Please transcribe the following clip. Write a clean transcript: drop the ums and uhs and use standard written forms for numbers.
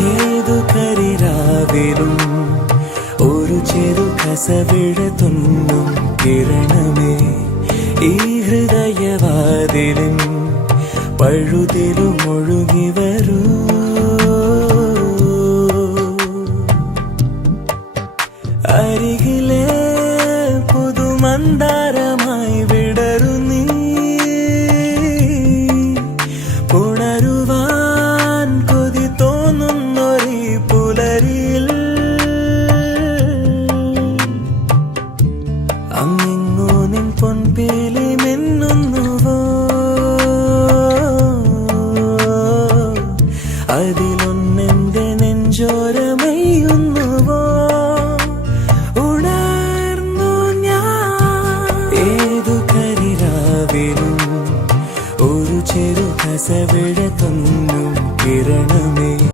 ഏതു കരിരാവിലും ഒരു ചെറു കസവിഴ തുന്നും കിരണമേ ഈ ഹൃദയവാതിലും പഴുതിലും ഒഴുകി വരൂ. അരികിലെ പുതുമന്ദാരമായി വിടരു നീ, ഉണരുവാൻ കൊതി തോന്നുന്നൊരീ പുലരിയിൽ. അങ്ങിങ്ങോ നിൻ പൊൻപേലി മിന്നുന്നുവോ, അതിലൊന്നെന്റെ നെഞ്ചോരമയുന്നുവോ. ഉണർന്നു ഞാൻ ഏതു കരിരാവിലും ഒരു ചെറു കസവിഴ